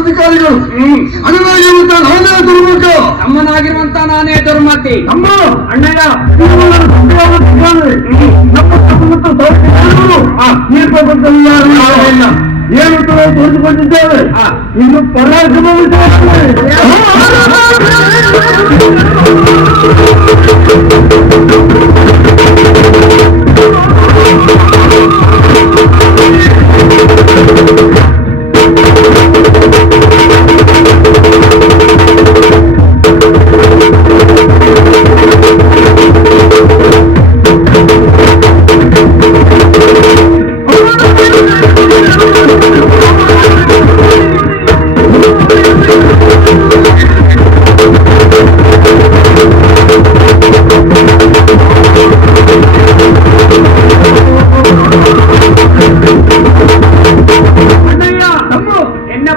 ಅಧಿಕಾರಿಗಳು ಅಣ್ಣನಾಗಿರುವಂತ ನಾನೇ ದುರ್ಮುಖ, ತಮ್ಮನಾಗಿರುವಂತ ನಾನೇ ದುರ್ಮತಿ. ನಮ್ಮ ಅಣ್ಣಯ್ಯ ಈ ಪ್ರಪಂಚದಲ್ಲಿ ಯಾರು ಇಲ್ಲ, ಏನು ತೋರಿಸಿಕೊಂಡಿದ್ದೇವೆ. ಇನ್ನು ಪರಾಕ್ರಮ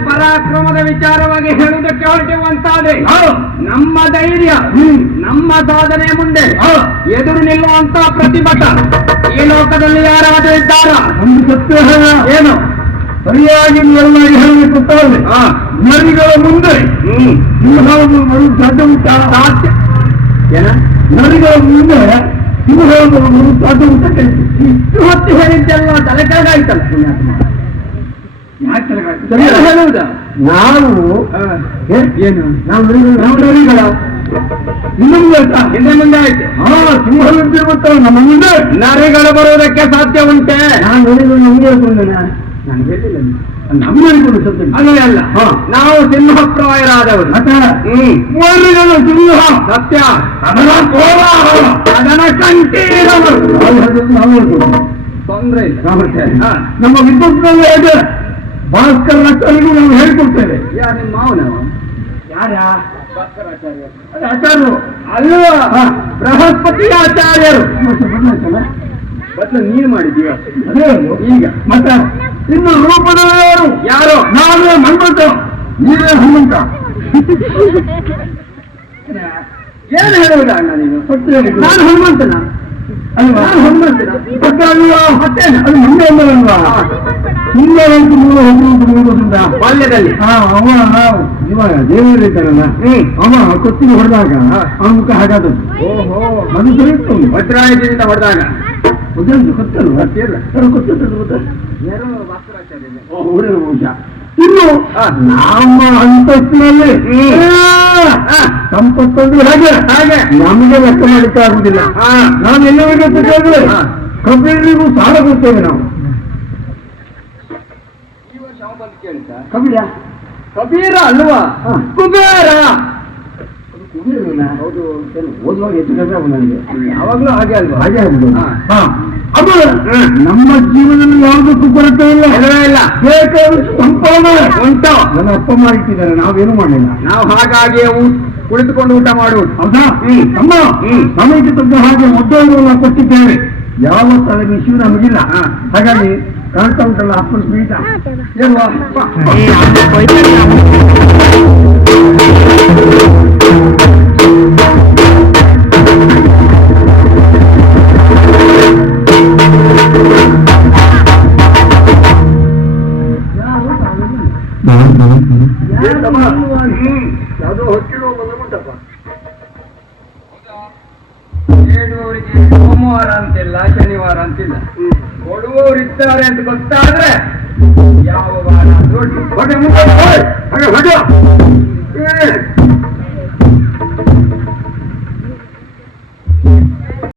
ಪರಾಕ್ರಮದ ವಿಚಾರವಾಗಿ ಹೇಳುವುದಕ್ಕೆ ಹೊರಟಿರುವಂತಾದ್ರೆ ನಮ್ಮ ಧೈರ್ಯ, ನಮ್ಮ ಸಾಧನೆ ಮುಂದೆ ಎದುರು ನಿಲ್ಲುವಂತ ಪ್ರತಿಭಟ ಈ ಲೋಕದಲ್ಲಿ ಯಾರಾದರೂ ಇದ್ದಾರ? ಒಂದು ಸತ್ಯ ಏನು ಸರಿಯಾಗಿ ನೀವೆಲ್ಲ ಹೇಳಬೇಕುತ್ತಾವೆ. ನರಿಗಳ ಮುಂದೆ ಸಿಂಹವನ್ನು ಬರುವುದು ಸಾಧ್ಯ ಉಂಟಾ? ಸಾಧ್ಯ. ಏನ ನರಿಗಳ ಮುಂದೆ ಸಿಂಹವನ್ನು ಬರುವುದು ಸಾಧ್ಯ ಉಂಟ? ಇಷ್ಟು ಹೊತ್ತು ಹೇಳಿದ್ದೆಲ್ಲ ತಲೆ ಕೆಳಗಾಯ್ತಲ್ಲ. ಹೇಳುವುದ ನಾವು ಏನು ನಾವು ನರಿಗಳ ಹಿಂದೆ ಮುಂದೆ ಆಯ್ತು. ಸಿಂಹವಿರ್ತಿರುತ್ತವೆ ನಮ್ಮ ಮುಂದೆ ನರಿಗಳು ಬರುವುದಕ್ಕೆ ಸಾಧ್ಯ ಉಂಟೆ? ನಾನು ನರಿಗಳು ನಮ್ಗೆ ಹೇಳ್ಕೊಂಡೆ, ನಾನು ಹೇಳಿಲ್ಲ ನಮ್ಗೆ ಹೇಳ್ಕೊಂಡು ಸತ್ಯ ಅಲ್ಲೇ ಅಲ್ಲ. ನಾವು ಸಿಂಹಪ್ರಾಯರಾದವರು. ನರಿಗಳು ಸಿಂಹ ಸತ್ಯ, ಅದರ ಕೋಲಾಹಲ, ಅದರ ಕಂಠೀರವರು. ನಾವು ಹೇಳ್ಕೊಂಡು ತೊಂದ್ರೆ ಇಲ್ಲ. ನಮ್ಮ ವಿದ್ಯುತ್ನಲ್ಲಿ ಹೇಗೆ ಭಾಸ್ಕರ ಆಚಾರ್ಯರು ನಾವು ಹೇಳಿಕೊಡ್ತೇವೆ. ಯಾರು ನಿಮ್ಮ ಮಾವನವ? ಯಾರ ಭಾಸ್ಕರಾಚಾರ್ಯ? ಅದೇ ಆಚಾರ್ಯರು ಅಲ್ವಾ? ಬೃಹಸ್ಪತಿ ಆಚಾರ್ಯರು. ಬದಲು ನೀನು ಮಾಡಿದೀವ ಅದೇ ಈಗ. ಮತ್ತೆ ಇನ್ನು ರೂಪದಲ್ಲಿ ಯಾರು? ಯಾರು? ನಾವೇ ಹನುಮಂತ, ನೀವೇ ಹನುಮಂತ. ಏನು ಹೇಳುವುದ ಅಣ್ಣ ನೀನು? ಸತ್ಯ ನಾನು ಹನುಮಂತನ ಅಲ್ವಾ? ನಾನು ಹನುಮಂತನ ಮತ್ತೆ ಅಲ್ವಾ? ಮತ್ತೇನು? ಅದು ಮುಂದೆ ಅಲ್ವಾ? ಹಿಂದೆ ಹೋಗಿ ಮೂರು ಹೋಗುವುದು ಮೂರುದಿಂದ ಬಾಲ್ಯದಲ್ಲಿ ಅವ ನಾವು ಇವಾಗ ದೇವರಿದ್ದಾರಲ್ಲ, ಅವ ಕೊತ್ತಿಗೆ ಹೊಡೆದಾಗ ಅವನ ಮುಖ ಹಾಗಾದದ್ದು. ಓಹೋ, ಅದು ತಿಳಿತು. ವಜ್ರಾಯುಧದಿಂದ ಹೊಡೆದಾಗ ಗೊತ್ತಲ್ವ? ಗೊತ್ತಲ್ವ? ಗೊತ್ತಿಲ್ಲ. ಗೊತ್ತಿರ್ತದೆ ಗೊತ್ತಲ್ಲ. ಯಾರು? ಭಾಸ್ಕರಾಚಾರ್ಯ. ಊರಿನ ವಂಶ. ಇನ್ನು ನಮ್ಮ ಅಂತಸ್ತಿನಲ್ಲಿ ಸಂಪತ್ತಂದ್ರೆ ಹಾಗೆ ನಮಗೆ ಲೆಕ್ಕ ಮಾಡಲಿಕ್ಕೆ ಆಗುದಿಲ್ಲ. ನಾವು ಎಲ್ಲರಿಗೆ ಕೇಳಿದ್ರೆ ಕಬೀರಿಗೂ ಸಾಲ ಕೊಡ್ತೇವೆ ನಾವು. ಕಬೀರ ಕಬೀರ ಅಲ್ವಾ? ಕುಬೇರ. ಹೌದು. ಓದುವಾಗ ಹೆಚ್ಚು ಕಮ್ಮಿ ಆಗುದು ನನಗೆ. ಯಾವಾಗ್ಲೂ ಹಾಗೆ ಅಲ್ವಾ? ಹಾಗೆ ಆಗುದು. ಅದು ನಮ್ಮ ಜೀವನದಲ್ಲಿ ಯಾವುದಕ್ಕೂ ಕೊರತೆ ಇಲ್ಲ. ಇಲ್ಲ. ಬೇಕಾದಷ್ಟು ಸಂಪಾದನೆ ಉಂಟು. ನನ್ನ ಅಪ್ಪ ಮಾಡಿಟ್ಟಿದ್ದಾರೆ, ನಾವೇನು ಮಾಡಲಿಲ್ಲ. ನಾವು ಹಾಗಾಗಿ ಕುಳಿತುಕೊಂಡು ಊಟ ಮಾಡುವುದು. ಹೌದಾ? ಅಮ್ಮ ನಮಗೆ ತಕ್ಕ ಹಾಗೆ ಮೊದಲು ಕೊಟ್ಟಿದ್ದೇವೆ. ಯಾವ ತಲೆಬಿಸಿಯೂ ನಮಗಿಲ್ಲ. ಹಾಗಾಗಿ ಕಾಣ್ತಾ ಉಂಟಲ್ಲ ಅಪ್ಪನ ಸ್ವೀಟ ಏನ್ವಾ? ಯಾವುದೋ ಹೊಕ್ಕಿರೋ ಬಂದ್ಬಿಟ್ಟಪ್ಪ. ಹೇಳುವವರಿಗೆ ಸೋಮವಾರ ಅಂತಿಲ್ಲ, ಶನಿವಾರ ಅಂತಿಲ್ಲ. ಕೊಡುವವರು ಇದ್ದಾರೆ ಅಂತ ಗೊತ್ತಾದ್ರೆ ಯಾವ ವಾರ ದೊಡ್ಡ